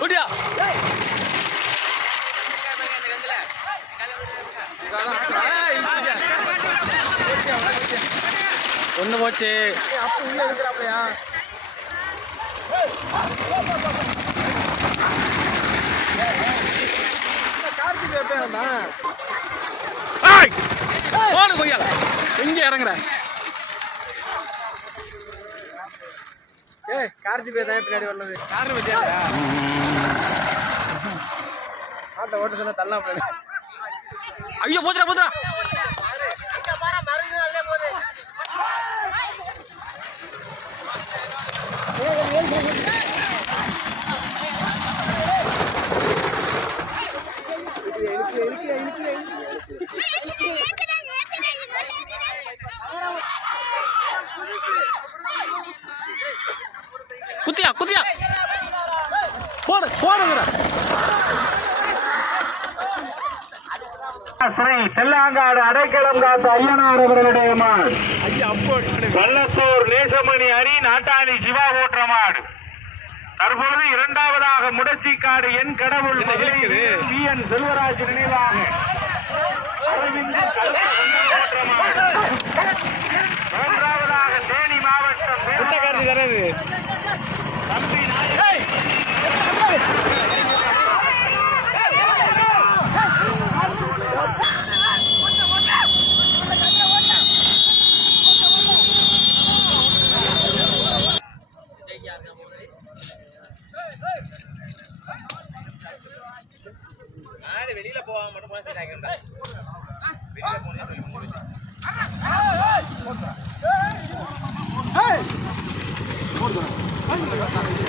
குடியா ஒன்று போச்சு போனு கொய்யா எங்கே இறங்குறேன் ஏய் கார்த்தி பேர் தான் பின்னாடி வந்தது காரணம் பத்தியா ஆட்டை ஓட்ட சொன்னா தள்ளலாம் ஐயோ போச்சுடா போச்சுடா குத்தியா குத்தியா. போடு போடுங்கிற ஸ்ரீ செல்லாங்காடு அடைக்கலம் காத்த ஐயனார் அவர்களுடைய மாடு. வல்லத்தூர் நேசமணி அணி நாட்டாணி சிவா ஓட்டுற மாடு. தற்பொழுது இரண்டாவதாக முடச்சிக்காடு என் கடவுள்? சி என் செல்வராஜ் நினைவாக. மூன்றாவதாக தேனி மாவட்டம் முட்டை கார்த்தி தராது தம்பி நாயகன் வெளியில போகாம மட்டும் போனா なるほど。